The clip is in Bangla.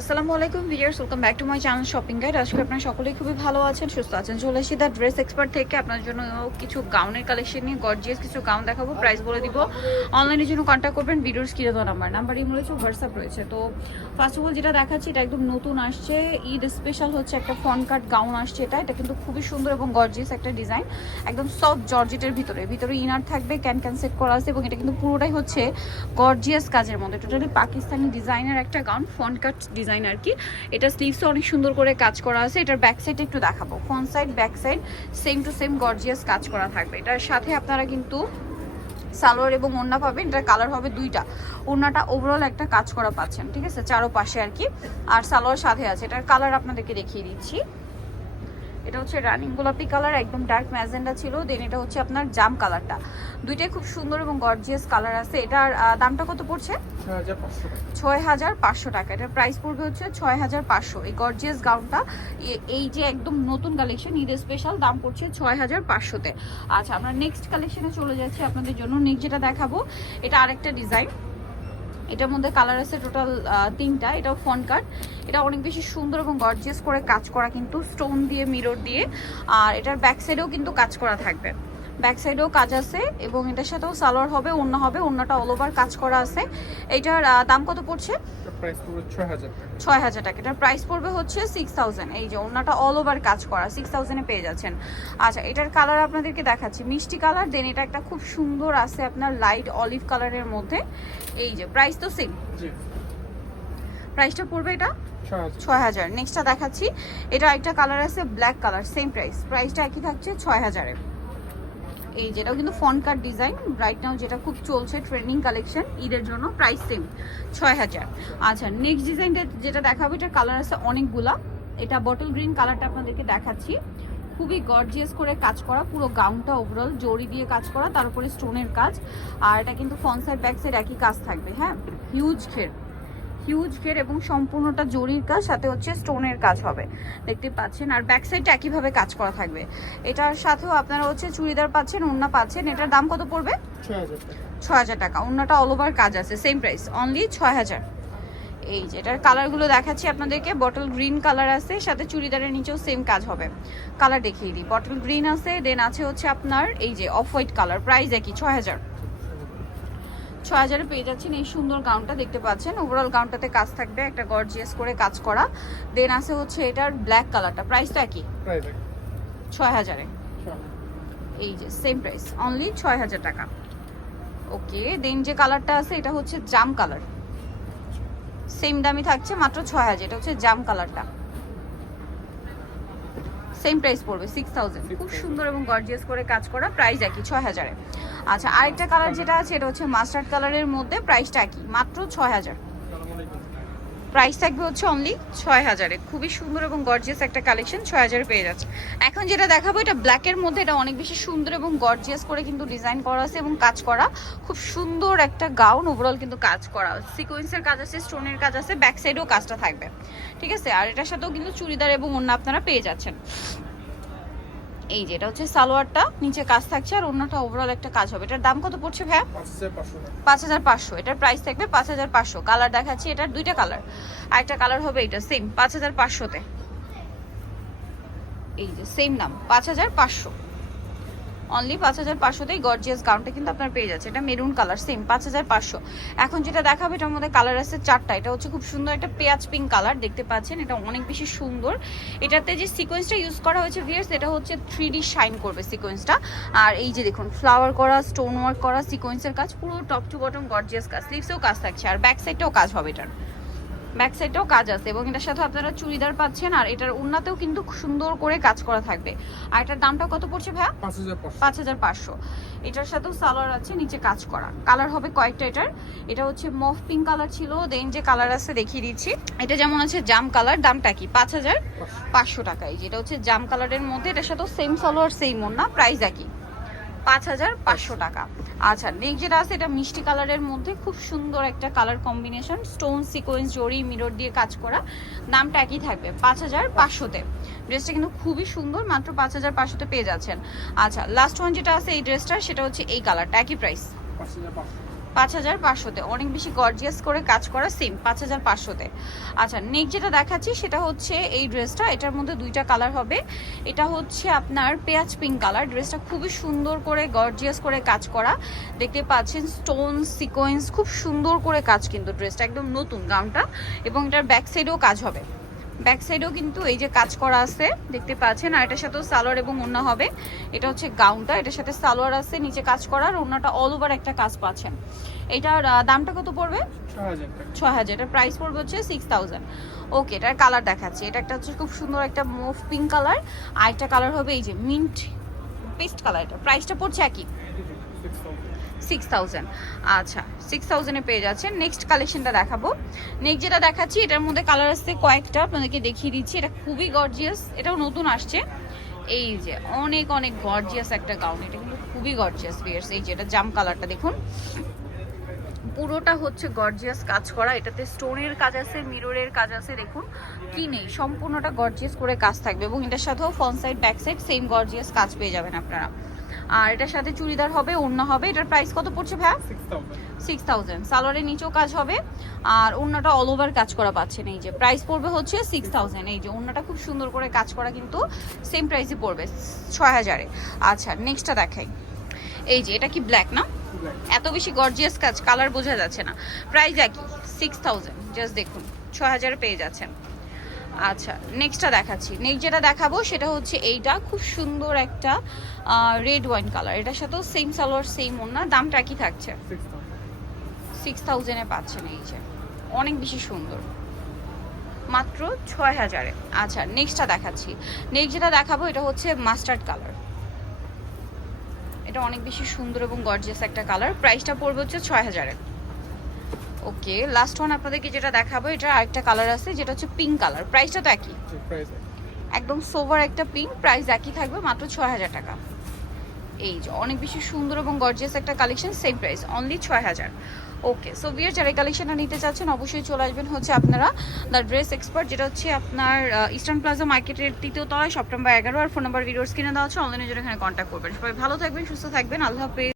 আসসালামু আলাইকুম viewers, welcome back to my channel shopping guide. আজকে আপনারা সকলেই খুবই ভালো আছেন, সুস্থ আছেন। চলে এসেছি দ্য ড্রেস এক্সপার্ট থেকে আপনার জন্য কিছু গাউনের কালেকশন নিয়ে গর্জিয়াস কিছু গাউন দেখাবো, প্রাইস বলে দিব। অনলাইনের জন্য কন্ট্যাক্ট করবেন, ভিডিওর স্ক্রিনে দেওয়া নাম্বার ইমো রয়েছে, হোয়াটসঅ্যাপ রয়েছে। তো ফার্স্ট অফ অল যেটা দেখাচ্ছি এটা একদম নতুন আসছে, ঈদ স্পেশাল হচ্ছে একটা ফন কাট গাউন আসছে। এটা কিন্তু খুবই সুন্দর এবং গর্জিয়াস একটা ডিজাইন, একদম সফট জর্জেটের ভিতরে ইনার থাকবে, ক্যান সেট করা আছে এবং এটা কিন্তু পুরোটাই হচ্ছে গর্জিয়াস কাজের মধ্যে। টোটালি পাকিস্তানি ডিজাইনের একটা গাউন, ফন কাট ডিজাইন আর কি। এটা স্লিভসও অনেক সুন্দর করে কাজ করা আছে। এটার ব্যাক সাইড একটু দেখাবো, front side back side same to same gorgeous কাজ করা থাকবে। এটার সাথে আপনারা কিন্তু সালোয়ার এবং ওড়না পাবেন। এটার কালার হবে দুইটা, ওড়নাটা ওভারঅল একটা কাজ করা পাচ্ছেন, ঠিক আছে, চারো পাশে আর কি। আর সালোয়ার সাথে আছে। এটার কালার আপনাদেরকে দেখিয়ে দিচ্ছি। এটা হচ্ছে রানিং গোলাপি কালার, একদম ডার্ক ম্যাজেন্ডা ছিল, দেন এটা হচ্ছে আপনার জাম কালারটা। দুইটাই খুব সুন্দর এবং গর্জিয়াস কালার আছে। এটার দামটা কত পড়ছে? 6500 টাকা। এটার প্রাইস পড়বে হচ্ছে 6500। এই গর্জিয়াস গাউনটা, এই যে একদম নতুন কালেকশন, ঈদের স্পেশাল, দাম পড়ছে 6500-তে। আচ্ছা, আমরা নেক্সট কালেকশনে চলে যাচ্ছি আপনাদের জন্য। নেক্সট যেটা দেখাবো এটা আরেকটা ডিজাইন। এটার মধ্যে কালার আছে টোটাল তিনটা। এটাও ফন কাট, এটা অনেক বেশি সুন্দর এবং গর্জিয়াস করে কাজ করা, কিন্তু স্টোন দিয়ে, মিরর দিয়ে। আর এটার ব্যাক সাইডেও কিন্তু কাজ করা থাকবে, ব্যাক সাইডেও কাজ আছে এবং এটার সাথেও সালোয়ার হবে, ওড়না হবে, ওড়নাটা অল ওভার কাজ করা আছে। এটার দাম কত পড়ছে? 6000 টাকা। এটার প্রাইস পড়বে হচ্ছে 6000। এই যে ওড়নাটা অল ওভার কাজ করা, 6000-এ পেয়ে যাচ্ছেন। আচ্ছা, এটার কালার আপনাদেরকে দেখাচ্ছি, মিষ্টি কালার, দেন এটা একটা খুব সুন্দর আছে আপনার লাইট অলিভ কালারের মধ্যে। এই যে প্রাইস তো সেম, প্রাইসটা পড়বে এটা 6000। নেক্সটটা দেখাচ্ছি, এটা একটা কালার আছে ব্ল্যাক কালার, সেম প্রাইসটা একই থাকছে 6000-এ। এই যেটাও কিন্তু ফন কাট ডিজাইন, রাইট নাও যেটা খুব চলছে ট্রেন্ডিং কালেকশন ঈদের জন্য, প্রাইস সেম 6000। আচ্ছা, নেক্সট ডিজাইনটা যেটা দেখাবো, এটা কালার আছে অনেকগুলা। এটা বটল গ্রিন কালারটা আপনাদেরকে দেখাচ্ছি, খুবই গর্জিয়াস করে কাজ করা, পুরো গাউনটা ওভারঅল জরি দিয়ে কাজ করা, তার উপরে স্টোনের কাজ। আর এটা কিন্তু ফ্রন্ট সাইড ব্যাক সাইড একই কাজ থাকবে। হ্যাঁ, হিউজ ঘের এবং সম্পূর্ণটা জরির কাজ, সাথে হচ্ছে স্টোনের কাজ হবে, দেখতে পাচ্ছেন। আর ব্যাক সাইডটা একইভাবে কাজ করা থাকবে। এটার সাথেও আপনারা হচ্ছে চুড়িদার পাচ্ছেন, ওড়না পাচ্ছেন। এটার দাম কত পড়বে? 6000 টাকা। ওড়নাটা অল ওভার কাজ আছে, সেম প্রাইস, অনলি 6000। এই যে এটার কালারগুলো দেখাচ্ছি আপনাদেরকে, বটল গ্রিন কালার আছে, সাথে চুড়িদারের নিচেও সেম কাজ হবে। কালার দেখিয়ে দিই, বটল গ্রিন আছে, দেন আছে হচ্ছে আপনার এই যে অফ হোয়াইট কালার, প্রাইস একই 6000-এ পেয়ে যাচ্ছেন এই সুন্দর গাউনটা, দেখতে পাচ্ছেন। ওভারঅল গাউনটাতে কাজ থাকবে, একটা গর্জিয়াস করে কাজ করা। দেন আছে হচ্ছে এটার ব্ল্যাক কালারটা, প্রাইসটা একই 6000-এ। এই যে সেম প্রাইস, অনলি 6000 টাকা। ওকে, দেন যে কালারটা আছে এটা হচ্ছে জাম কালার, সেম দামই থাকছে, মাত্র 6000। এটা হচ্ছে জাম কালারটা, সেম প্রাইস পড়বে 6000। খুব সুন্দর এবং গর্জিয়াস করে কাজ করা, প্রাইস একই 6000-এ। আচ্ছা, আরেকটা কালার যেটা আছে এটা হচ্ছে মাস্টার্ড কালারের মধ্যে, প্রাইসটা একই, মাত্র 6000। প্রাইস থাকবে হচ্ছে অনলি 6000-এ। খুবই সুন্দর এবং গর্জিয়াস একটা কালেকশন, 6000-এ পেয়ে যাচ্ছে। এখন যেটা দেখাবো এটা ব্ল্যাকের মধ্যে, এটা অনেক বেশি সুন্দর এবং গর্জিয়াস করে কিন্তু ডিজাইন করা আছে এবং কাজ করা, খুব সুন্দর একটা গাউন, ওভারঅল কিন্তু কাজ করা, সিকোয়েন্সের কাজ আছে, স্টোনের কাজ আছে, ব্যাক সাইডেও কাজটা থাকবে, ঠিক আছে। আর এটার সাথেও কিন্তু চুড়িদার এবং ওড়না আপনারা পেয়ে যাচ্ছেন। এই যে এটা হচ্ছে সালোয়ারটা, নিচে কাজ থাকছে, আর অন্যটা ওভারঅল একটা কাজ হবে। এটার দাম কত পড়ছে ভাইয়া? 5500। এটার প্রাইস থাকবে 5500। কালার দেখাচ্ছি, এটার দুইটা কালার, আরেকটা কালার হবে এটা, সেম 5500-তে। এই যে সেম নাম, 5500, অনলি 5500-তেই গর্জিয়াস গাউনটা কিন্তু আপনার পেয়ে যাচ্ছে। এটা মেরুন কালার, সেম 5500। এখন যেটা দেখাবো এটার মধ্যে কালার আছে চারটা। এটা হচ্ছে খুব সুন্দর একটা পেঁয়াজ পিঙ্ক কালার, দেখতে পাচ্ছেন, এটা অনেক বেশি সুন্দর। এটাতে যে সিকোয়েন্সটা ইউজ করা হয়েছে ভিউয়ার্স, এটা হচ্ছে 3D শাইন করবে সিকোয়েন্সটা। আর এই যে দেখুন, ফ্লাওয়ার করা, স্টোন ওয়ার্ক করা, সিকোয়েন্সের কাজ, পুরো টপ টু বটম গর্জিয়াস কাজ, স্লিভসেও কাজ থাকছে, আর ব্যাক সাইডটাও কাজ হবে, এটার ব্যাক সাইডটাও কাজ আছে এবং এটার সাথে আপনারা চুড়িদার পাচ্ছেন। আর এটার ওড়নাতেও কিন্তু সুন্দর করে কাজ করা থাকবে। আর এটার দামটা কত পড়ছে ভাইয়া? 5500। এটার সাথেও সালোয়ার আছে, নিচে কাজ করা। কালার হবে কয়েকটা এটার। এটা হচ্ছে মফ পিঙ্ক কালার ছিল, দেন যে কালার আছে দেখিয়ে দিচ্ছি। এটা যেমন আছে জাম কালার, দামটা কি? 5500 টাকা। এই যে এটা হচ্ছে জাম কালারের মধ্যে, এটার সাথেও সেম সালোয়ার, সেম ওড়না, প্রাইস একই, 5500 টাকা। আচ্ছা, নেক্সট যেটা আছে এটা মিষ্টি কালারের মধ্যে, খুব সুন্দর একটা কালার কম্বিনেশন, স্টোন সিকোয়েন্স জরি মিরর দিয়ে কাজ করা, দামটা একই থাকবে 5500-তে। ড্রেসটা কিন্তু খুবই সুন্দর, মাত্র 5500-তে পেয়ে যাচ্ছেন। আচ্ছা, লাস্ট ওয়ান যেটা আছে এই ড্রেসটা, সেটা হচ্ছে এই কালারটা, একই প্রাইস 5500-তে অনেক বেশি গর্জিয়াস করে কাজ করা, সেম 5500-তে। আচ্ছা নেক্সট যেটা দেখাচ্ছি সেটা হচ্ছে এই ড্রেসটা, এটার মধ্যে দুইটা কালার হবে। এটা হচ্ছে আপনার পেঁয়াজ পিঙ্ক কালার, ড্রেসটা খুবই সুন্দর করে গর্জিয়াস করে কাজ করা, দেখতে পাচ্ছেন স্টোন সিকোয়েন্স, খুব সুন্দর করে কাজ, কিন্তু ড্রেসটা একদম নতুন গাউনটা। এবং এটার ব্যাক সাইডেও কাজ হবে, ব্যাক সাইডেও কিন্তু এই যে কাজ করা আছে দেখতে পাচ্ছেন। আর এটার সাথেও সালোয়ার এবং ওড়না হবে। এটা হচ্ছে গাউনটা, এটার সাথে সালোয়ার আছে, নিচে কাজ করা, আর ওড়নাটা অল ওভার একটা কাজ পাচ্ছেন। এটার দামটা কত পড়বে? 6000। এটার প্রাইস পড়বে হচ্ছে 6000। ওকে, এটার কালার দেখাচ্ছি। এটা একটা হচ্ছে খুব সুন্দর একটা মুভ পিঙ্ক কালার, আর একটা কালার হবে এই যে মিন্ট পেস্ট কালার। এটা প্রাইসটা পড়ছে একই, 6000। আচ্ছা 6000-এ পেয়ে যাচ্ছেন। নেক্সট কালেকশনটা দেখাবো। নেক্সট যেটা দেখাচ্ছি এটার মধ্যে কালার আসছে কয়েকটা, আপনাদেরকে দেখিয়ে দিচ্ছি। এটা খুবই গর্জিয়াস, এটাও নতুন আসছে। এই যে অনেক অনেক গর্জিয়াস একটা গাউন, এটা কিন্তু খুবই গর্জিয়াস ভিউয়ার্স। এই যে এটা জাম কালারটা দেখুন, পুরোটা হচ্ছে গর্জিয়াস কাজ করা, এটাতে স্টোনের কাজ আছে, মিররের কাজ আছে, দেখুন কি নেই, সম্পূর্ণটা গর্জিয়াস করে কাজ থাকবে। এবং এটার সাথেও front side back side same gorgeous কাজ পেয়ে যাবেন আপনারা। আর এটার সাথে চুড়িদার হবে, ওড়না হবে। এটার প্রাইস কত পড়ছে ভাই? 6000। সালোয়ারের নিচেও কাজ হবে, আর ওড়নাটা অল ওভার কাজ করা পাচ্ছেন। এই যে প্রাইস পড়বে হচ্ছে 6000। এই যে ওড়নাটা খুব সুন্দর করে কাজ করা, কিন্তু সেম প্রাইসই পড়বে 6000-এ। আচ্ছা নেক্সটটা দেখাই। এই যে এটা কি ব্ল্যাক না, এত বেশি গর্জিয়াস কাজ, কালার বোঝা যাচ্ছে না, প্রাইস একই 6000। জাস্ট দেখুন 6000-এ পেয়ে যাচ্ছেন। আচ্ছা নেক্সটটা দেখাচ্ছি। নেক্সট যেটা দেখাবো সেটা হচ্ছে এইটা, খুব সুন্দর একটা রেড ওয়াইন কালার, এটার সাথেও সেম সালোয়ার সেম ওড়না, দামটা কি থাকছে? 6000-এ পাচ্ছেন। এই যে অনেক বেশি সুন্দর, মাত্র 6000-এ। আচ্ছা নেক্সটটা দেখাচ্ছি। নেক্সট যেটা দেখাবো এটা হচ্ছে মাস্টার্ড কালার, এটা অনেক বেশি সুন্দর এবং গর্জিয়াস একটা কালার, প্রাইসটা পড়বে হচ্ছে 6000-এ। ওকে, লাস্ট ওয়ান আপনাদেরকে যেটা দেখাবো, এটা আরেকটা কালার আছে যেটা হচ্ছে পিঙ্ক কালার, প্রাইসটা তো একই, একদম সোভার একটা পিঙ্ক, প্রাইস একই থাকবে, মাত্র 6000 টাকা। এই যে অনেক বেশি সুন্দর এবং গর্জিয়াস একটা কালেকশন, সেম প্রাইস অনলি 6000। ওকে, সো ভিউয়ার যারা এই কালেকশনটা নিতে চাচ্ছেন অবশ্যই চলে আসবেন হচ্ছে আপনারা দ্য ড্রেস এক্সপার্ট, যেটা হচ্ছে আপনার ইস্টার্ন প্লাজা মার্কেটের 3য় তলায়, শপ নাম্বার 11। আর ফোন নাম্বার ভিডিওর স্ক্রিনে দেওয়া আছে, অনলাইনে জন্য এখানে কন্ট্যাক্ট করবেন। সবাই ভালো থাকবেন, সুস্থ থাকবেন, আল্লাহ হাফেজ।